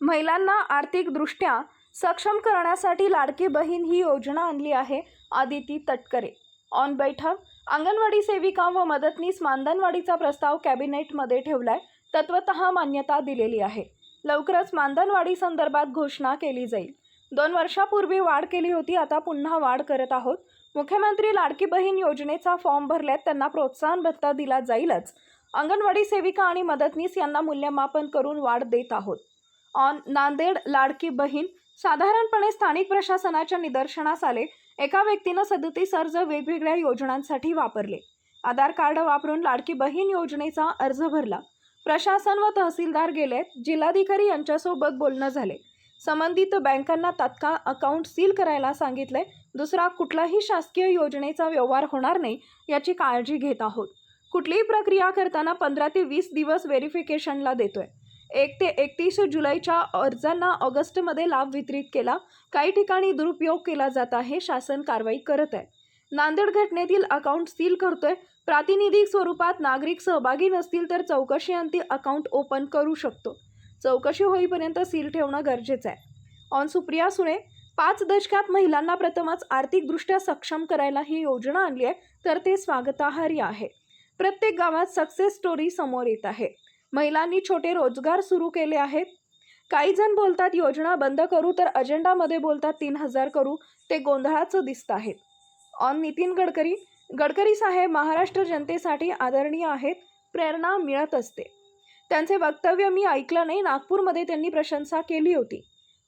महिलांना आर्थिकदृष्ट्या सक्षम करण्यासाठी लाडकी बहीण ही योजना आणली आहे आदिती तटकरे. ऑन बैठक अंगणवाडी सेविका व मदतनीस मानधनवाढीचा प्रस्ताव कॅबिनेटमध्ये ठेवलाय तत्वतः मान्यता दिलेली आहे. लवकरच मानधनवाढी संदर्भात घोषणा केली जाईल. दोन वर्षापूर्वी वाढ केली होती आता पुन्हा वाढ करत आहोत. मुख्यमंत्री लाडकी बहीण योजनेचा फॉर्म भरल्यात त्यांना प्रोत्साहन भत्ता दिला जाईलच. अंगणवाडी सेविका आणि मदतनीस यांना मूल्यमापन करून वाढ देत आहोत. ऑन नांदेड लाडकी बहीण. साधारणपणे स्थानिक प्रशासनाच्या निदर्शनास आले. एका व्यक्तीनं सदतीस अर्ज वेगवेगळ्या योजनांसाठी वापरले. आधार कार्ड वापरून लाडकी बहीण योजनेचा अर्ज भरला. प्रशासन व तहसीलदार गेलेत. जिल्हाधिकारी यांच्यासोबत बोलणं झाले. संबंधित बँकांना तात्काळ अकाउंट सील करायला सांगितले. दुसरा कुठलाही शासकीय योजनेचा व्यवहार होणार नाही याची काळजी घेत आहोत. कुठलीही प्रक्रिया करताना पंधरा ते वीस दिवस व्हेरिफिकेशनला देतोय. एक ते एकतीस जुलैच्या अर्जांना ऑगस्टमध्ये लाभ वितरित केला. काही ठिकाणी दुरुपयोग केला जात आहे शासन कारवाई करत आहे. नांदेड घटनेतील अकाउंट सील करतोय. प्रातिनिधिक स्वरूपात नागरिक सहभागी नसतील तर चौकशी अंती अकाउंट ओपन करू शकतो. चौकशी होईपर्यंत सील ठेवणं गरजेचं आहे. ऑन सुप्रिया सुळे पाच दशकात महिलांना प्रथमच आर्थिकदृष्ट्या सक्षम करायला ही योजना आणली आहे तर ते स्वागतार्ह आहे. प्रत्येक गावात सक्सेस स्टोरी समोर येत आहे. महिलांनी छोटे रोजगार सुरू केले आहेत. काही जण बोलतात योजना बंद करू तर अजेंडामध्ये बोलतात तीन हजार करू. ते गोंधळाचं दिसत आहेत. ऑन नितीन गडकरी गडकरी साहेब महाराष्ट्र जनतेसाठी आदरणीय आहेत प्रेरणा मिळत असते. त्यांचे वक्तव्य मी ऐकलं नाही नागपूरमध्ये त्यांनी प्रशंसा केली होती.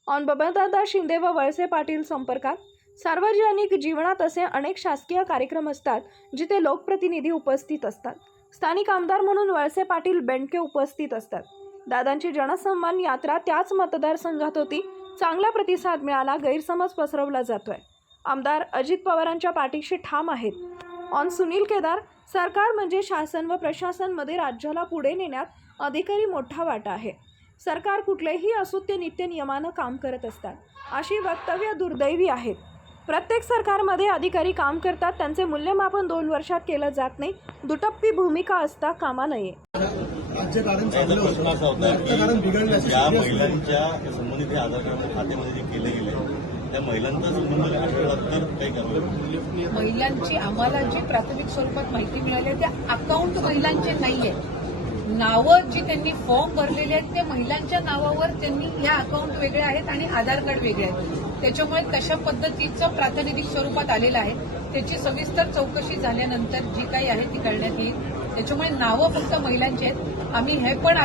ऑन बबनदादा शिंदे व वळसे पाटील संपर्कात सार्वजनिक जीवनात असे अनेक शासकीय कार्यक्रम असतात जिथे लोकप्रतिनिधी उपस्थित असतात. स्थानिक आमदार म्हणून वळसे पाटील बेंडके उपस्थित असतात. दादांची जनसन्मान यात्रा त्याच मतदारसंघात होती. चांगला प्रतिसाद मिळाला गैरसमज पसरवला जातोय. आमदार अजित पवारांच्या पाठीशी ठाम आहेत. ऑन सुनील केदार सरकार म्हणजे शासन व प्रशासनमध्ये राज्याला पुढे नेण्यात अधिकारी मोठा वाटा आहे. सरकार कुठलेही असो ते नित्य नियमानं काम करत असतात. अशी वक्तव्य दुर्दैवी आहेत. प्रत्येक सरकारमध्ये अधिकारी काम करतात त्यांचे मूल्यमापन दोन वर्षात केलं जात नाही. दुटप्पी भूमिका असता कामा नये. राज्यकारण माझा चांगलं प्रश्न असा होतं होता अर्थकारण बिघडल्याचे की ज्या serious नाही. महिलांच्या संबंधित हे आधार कार्ड खात्यामध्ये जे केले गेले त्या महिलांचा संबंध आढळला आम्हाला जी प्राथमिक स्वरूपात माहिती मिळाली आहे, त्या अकाउंट महिलांचे नाहीये. नावं जी त्यांनी फॉर्म भरलेले आहेत ते महिलांच्या नावावर त्यांनी या अकाउंट वेगळे आहेत आणि आधार कार्ड वेगळे आहेत. त्याच्यामुळे तशा पद्धतीचं प्रातिनिधिक स्वरूपात आलेलं आहे. त्याची सविस्तर चौकशी झाल्यानंतर जी काही आहे ती करण्यात येईल. त्याच्यामुळे नावं फक्त महिलांची आहेत. आम्ही हे पण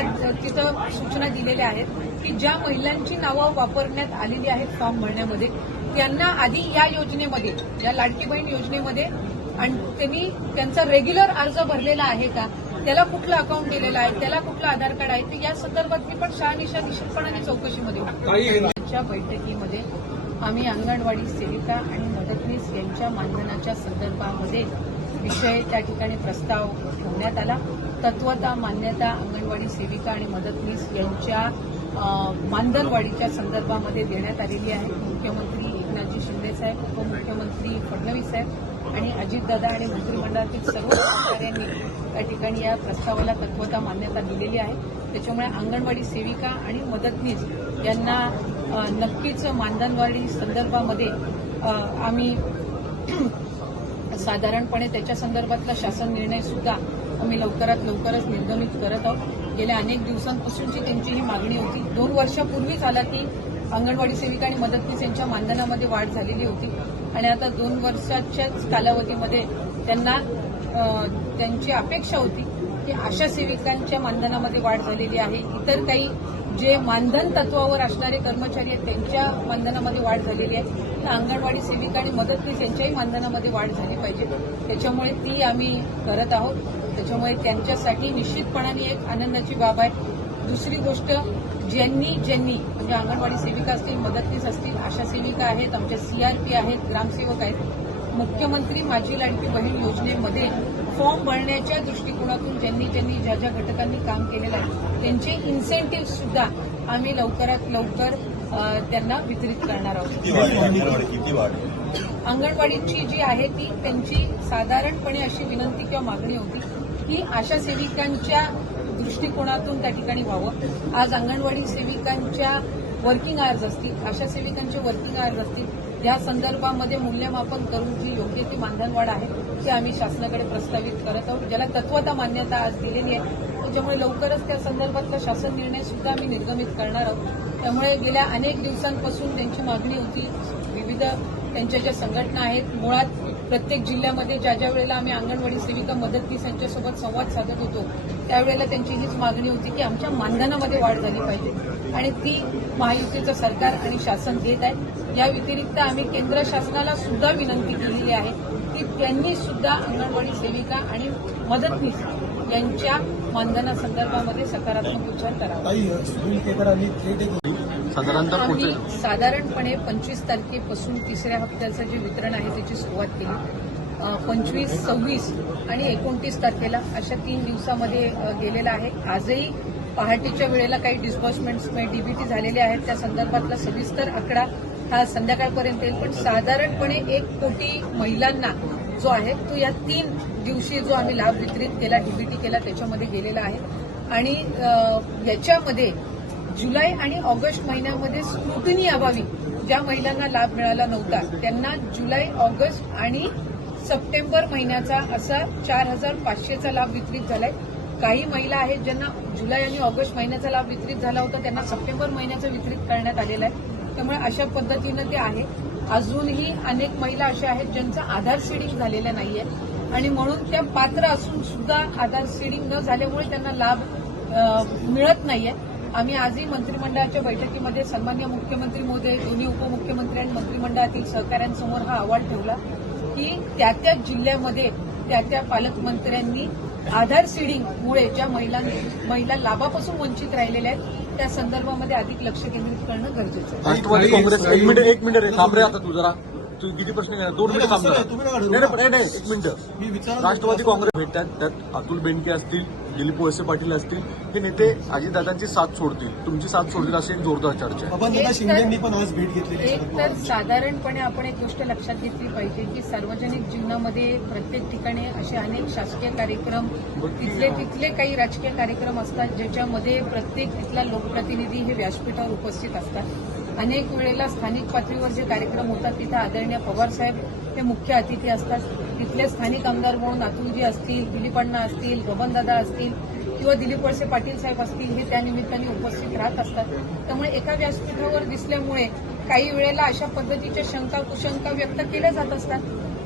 तिथं सूचना दिलेल्या आहेत की ज्या महिलांची नावं वापरण्यात आलेली आहेत फॉर्म भरण्यामध्ये त्यांना आधी या योजनेमध्ये या लाडकी बहीण योजनेमध्ये आणि त्यांनी त्यांचा रेग्युलर अर्ज भरलेला आहे का त्याला कुठलं अकाउंट दिलेलं आहे त्याला कुठलं आधार कार्ड आहे तर या संदर्भातली पण शहानिशा निश्चितपणाने चौकशीमध्ये बैठकीमध्ये आम्ही अंगणवाडी सेविका आणि मदतनीस यांच्या मानधनाच्या संदर्भामध्ये विषय त्या ठिकाणी प्रस्ताव ठेवण्यात आला. तत्वता मान्यता अंगणवाडी सेविका आणि मदतनीस यांच्या मानधनवाढीच्या संदर्भामध्ये देण्यात आलेली आहे. मुख्यमंत्री एकनाथजी शिंदे साहेब उपमुख्यमंत्री फडणवीस साहेब आणि अजितदादा आणि मंत्रिमंडळातील सर्व अधिकाऱ्यांनी त्या ठिकाणी या प्रस्तावाला तत्वता मान्यता दिलेली आहे. त्याच्यामुळे अंगणवाडी सेविका आणि मदतनीस यांना नक्कीच मानधनवाढी संदर्भामध्ये आम्ही साधारणपणे त्याच्या संदर्भातला शासन निर्णय सुद्धा आम्ही लवकरात लवकरच निर्गमित करत आहोत. गेल्या अनेक दिवसांपासूनची त्यांची ही मागणी होती. दोन वर्षापूर्वीच आला की अंगणवाडी सेविका आणि मदतनीस यांच्या मानधनामध्ये वाढ झालेली होती. आणि आता दोन वर्षाच्याच कालावधीमध्ये त्यांना त्यांची अपेक्षा होती की आशा सेविकांच्या मानधनामध्ये वाढ झालेली आहे. इतर काही जे मानधन तत्वावर असणारे कर्मचारी आहेत त्यांच्या मानधनामध्ये वाढ झालेली आहे. तर अंगणवाडी सेविका आणि मदतनीस यांच्याही मानधनामध्ये वाढ झाली पाहिजे. त्याच्यामुळे ती आम्ही करत आहोत. त्याच्यामुळे त्यांच्यासाठी निश्चितपणाने एक आनंदाची बाब आहे. दुसरी गोष्ट ज्यांनी ज्यांनी म्हणजे अंगणवाडी सेविका असतील मदतनीस असतील आशा सेविका आहेत आमच्या सीआरपी आहेत ग्रामसेवक आहेत मुख्यमंत्री माझी लाडकी बहीण योजनेमध्ये फॉर्म भरण्याच्या दृष्टिकोनातून ज्यांनी ज्यांनी ज्या ज्या घटकांनी काम केलेलं आहे त्यांचे इन्सेंटिव्ह सुद्धा आम्ही लवकरात लवकर त्यांना वितरित करणार आहोत. अंगणवाडीची जी आहे ती त्यांची साधारणपणे अशी विनंती किंवा मागणी होती की आशा सेविकांच्या दृष्टिकोनातून त्या ठिकाणी व्हावं. आज अंगणवाडी सेविकांच्या वर्किंग आवर्स असतील आशा सेविकांचे वर्किंग आवर्स असतील या संदर्भामध्ये मूल्यमापन करून जी योग्य ती मानधनवाढ आहे ती आम्ही शासनाकडे प्रस्तावित करत आहोत. ज्याला तत्वता मान्यता आज दिलेली आहे त्याच्यामुळे लवकरच त्या संदर्भातला शासन निर्णय सुद्धा आम्ही निर्गमित करणार आहोत. त्यामुळे गेल्या अनेक दिवसांपासून त्यांची मागणी होती. विविध त्यांच्या ज्या संघटना आहेत मुळात प्रत्येक जिल्ह्यामध्ये ज्या ज्या वेळेला आम्ही अंगणवाडी सेविका मदतनीस यांच्यासोबत संवाद साधत होतो त्यावेळेला त्यांची हीच मागणी होती की आमच्या मानधनामध्ये वाढ झाली पाहिजे. आणि ती महायुतीचं सरकार आणि शासन देत आहे. या व्यतिरिक्त आम्ही केंद्र शासनाला सुद्धा विनंती केलेली आहे की त्यांनी सुद्धा अंगणवाडी सेविका आणि मदतनीस यांच्या मानधनासंदर्भामध्ये सकारात्मक विचार करावा. साधारणतः आम्ही साधारणपणे पंचवीस तारखेपासून तिसऱ्या हप्त्याचं जे वितरण आहे त्याची सुरुवात केली. पंचवीस सव्वीस आणि एकोणतीस तारखेला अशा तीन दिवसामध्ये अ, गेलेला आहे. आजही पहाटेच्या वेळेला काही डिस्बर्समेंट्स डीबीटी झालेले आहेत. त्या संदर्भातला सविस्तर आकडा हा संध्याकाळपर्यंत येईल. पण साधारणपणे एक कोटी महिलांना जो आहे तो या तीन दिवशी जो आम्ही लाभ वितरित केला डीबीटी केला त्याच्यामध्ये गेलेला आहे. आणि अ, याच्यामध्ये जुलै आणि ऑगस्ट महिन्यामध्ये स्क्रुटनी अभावी ज्या महिलांना लाभ मिळाला नव्हता त्यांना जुलै ऑगस्ट आणि सप्टेंबर महिन्याचा असा चार हजार पाचशेचा लाभ वितरित झालाय. काही महिला आहेत ज्यांना जुलै आणि ऑगस्ट महिन्याचा लाभ वितरित झाला होता त्यांना सप्टेंबर महिन्याचा वितरित करण्यात आलेला आहे. त्यामुळे अशा पद्धतीनं ते आहे. अजूनही अनेक महिला अशा आहेत ज्यांचा आधार सीडिंग झालेला नाहीये. आणि म्हणून त्या पात्र असून सुद्धा आधार सीडिंग न झाल्यामुळे त्यांना लाभ मिळत नाहीये. आम्ही आजही मंत्रिमंडळाच्या बैठकीमध्ये सन्मान्य मुख्यमंत्री महोदय दोन्ही उपमुख्यमंत्री आणि मंत्रिमंडळातील सहकाऱ्यांसमोर हा अहवाल ठेवला की त्या त्या जिल्ह्यामध्ये त्या त्या पालकमंत्र्यांनी आधार सीडिंगमुळे ज्या महिलांनी महिला लाभापासून वंचित राहिलेल्या आहेत त्या संदर्भामध्ये अधिक लक्ष केंद्रित करणं गरजेचं आहे. राष्ट्रवादी काँग्रेस एक मिनिट एक मिनिट रे थांब रे आता तू जरा. तू किती प्रश्न घेणार दोन मिनिट थांब जरा. तुम्ही नका नाही एक मिनिट. मी विचार राष्ट्रवादी काँग्रेस भेटतात त्यात अतुल बेनके असतील दिलीप वळसे पाटील असतील हे नेते अजितदादांची साथ सोडतील. तुमची साथ सोडतील अशी एक जोरदार चर्चा आहे. बबन दादा शिंदेंनी पण आज भेट घेतलेली आहे. एक तर. साधारणपणे आपण एक गोष्ट लक्षात घेतली पाहिजे की सार्वजनिक जीवनामध्ये प्रत्येक ठिकाणी असे अनेक शासकीय कार्यक्रम तिथले तिथले काही राजकीय कार्यक्रम असतात ज्याच्यामध्ये प्रत्येक तिथला लोकप्रतिनिधी हे व्यासपीठावर उपस्थित असतात. अनेक वेळेला स्थानिक पातळीवर जे कार्यक्रम होतात तिथं आदरणीय पवार साहेब ते मुख्य अतिथी असतात. तिथले स्थानिक आमदार म्हणून अतुलजी असतील दिलीप अण्णा असतील बबनदादा असतील किंवा दिलीप वळसे पाटील साहेब असतील हे त्यानिमित्ताने उपस्थित राहत असतात. त्यामुळे एका व्यासपीठावर दिसल्यामुळे काही वेळेला अशा पद्धतीच्या शंका कुशंका व्यक्त केल्या जात असतात.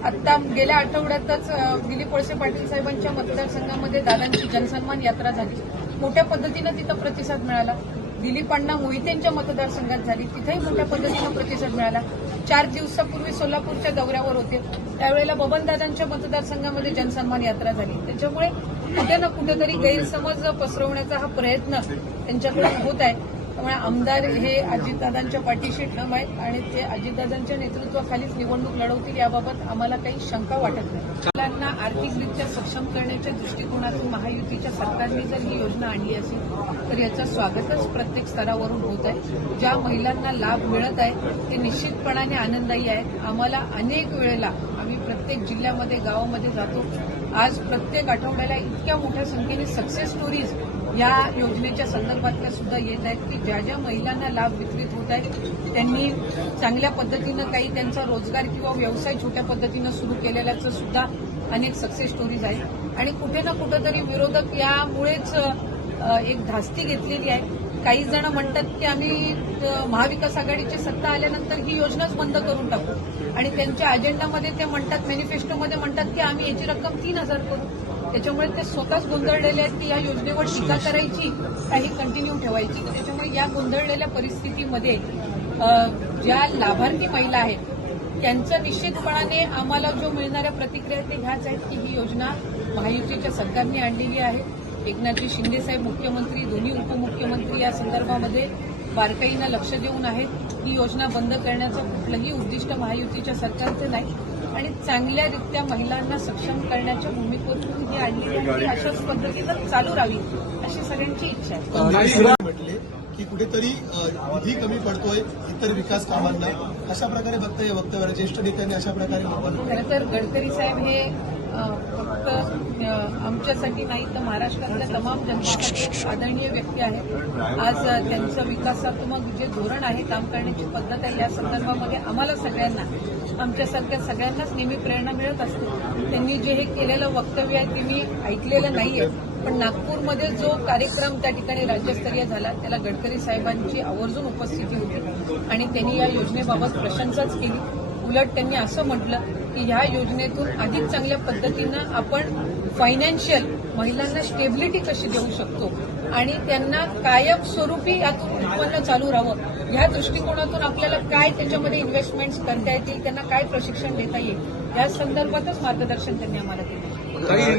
आता गेल्या आठवड्यातच दिलीप वळसे पाटील साहेबांच्या मतदारसंघामध्ये दादांची जनसन्मान यात्रा झाली. मोठ्या पद्धतीनं तिथं प्रतिसाद मिळाला. दिलीप अण्णा मोहितेंच्या मतदारसंघात झाली. तिथेही मोठ्या पद्धतीनं प्रतिसाद मिळाला. चार दिवसापूर्वी सोलापूरच्या दौऱ्यावर होते. त्यावेळेला बबनदादांच्या मतदारसंघामध्ये जनसन्मान यात्रा झाली. त्याच्यामुळे कुठे ना कुठेतरी गैरसमज पसरवण्याचा हा प्रयत्न त्यांच्याकडून होत आहे. त्यामुळे आमदार हे अजितदादांच्या पाठीशी ठाम आहेत आणि ते अजितदादांच्या नेतृत्वाखालीच निवडणूक लढवतील याबाबत आम्हाला काही शंका वाटत नाही. महिलांना आर्थिकरित्या सक्षम करण्याच्या दृष्टिकोनातून महायुतीच्या सरकारने जर ही योजना आणली असेल तर याचं स्वागतच प्रत्येक स्तरावरून होत आहे. ज्या महिलांना लाभ मिळत आहे ते निश्चितपणाने आनंदायी आहेत. आम्हाला अनेक वेळेला आम्ही प्रत्येक जिल्ह्यामध्ये गावामध्ये जातो. आज प्रत्येक आठवड्याला इतक्या मोठ्या संख्येने सक्सेस स्टोरीज या योजनेच्या संदर्भातल्या सुद्धा येत आहेत की ज्या ज्या महिलांना लाभ वितरित होत आहेत त्यांनी चांगल्या पद्धतीनं काही त्यांचा रोजगार किंवा व्यवसाय छोट्या पद्धतीनं सुरू केलेल्याचं सुद्धा अनेक सक्सेस स्टोरीज आहेत. आणि कुठे ना कुठेतरी विरोधक यामुळेच एक धास्ती घेतलेली आहे. काही जण म्हणतात की आम्ही महाविकास आघाडीची सत्ता आल्यानंतर ही योजनाच बंद करून टाकू. आणि त्यांच्या अजेंडामध्ये ते म्हणतात मॅनिफेस्टोमध्ये म्हणतात की आम्ही याची रक्कम तीन हजार करू. त्याच्यामुळे ते स्वतःच गोंधळलेले आहेत की या योजनेवर टीका करायची काही कंटिन्यू ठेवायची? त्याच्यामुळे या गोंधळलेल्या परिस्थितीमध्ये ज्या लाभार्थी महिला आहेत त्यांचं निश्चितपणाने आम्हाला जो मिळणाऱ्या प्रतिक्रिया ते ह्याच आहेत की ही योजना महायुतीच्या सरकारने आणलेली आहे. एकनाथजी शिंदे साहेब मुख्यमंत्री दोन्ही उपमुख्यमंत्री या संदर्भामध्ये बारकाईनं लक्ष देऊन आहेत. ही योजना बंद करण्याचं कुठलंही उद्दिष्ट महायुतीच्या सरकारचं नाही आणि चांगल्यारित्या महिलांना सक्षम करण्याच्या भूमिकेतून ही ती अशाच पद्धतीनं चालू राहावी अशी सगळ्यांची इच्छा आहे. म्हटले की कुठेतरी निधी कमी पडतोय इतर विकास कामांना. अशा प्रकारे बघता या वक्तव्याला ज्येष्ठ नेत्यांनी अशा प्रकारे खरं तर गडकरी साहेब हे फक्त आमच्यासाठी नाही तर महाराष्ट्रातल्या तमाम जनतेसाठी आदरणीय व्यक्ती आहेत आज त्यांचं विकासात्मक जे धोरण आहे काम करण्याची पद्धत आहे या संदर्भामध्ये आम्हाला सगळ्यांना आमच्यासारख्या सगळ्यांनाच नेहमी प्रेरणा मिळत असते. त्यांनी जे हे केलेलं वक्तव्य आहे ते मी ऐकलेलं नाहीये. पण नागपूरमध्ये जो कार्यक्रम त्या ठिकाणी राज्यस्तरीय झाला त्याला गडकरी साहेबांची आवर्जून उपस्थिती होती. आणि त्यांनी या योजनेबाबत प्रशंसाच केली. उलट त्यांनी असं म्हटलं की ह्या योजनेतून अधिक चांगल्या पद्धतीनं आपण फायनान्शियल महिलांना स्टेबिलिटी कशी देऊ शकतो? आणि त्यांना कायमस्वरूपी यातून उत्पन्न चालू राहावं? या दृष्टिकोनातून आपल्याला काय त्याच्यामध्ये इन्व्हेस्टमेंट्स करता येतील? त्यांना काय प्रशिक्षण देता येईल? या संदर्भातच मार्गदर्शन त्यांनी आम्हाला केलं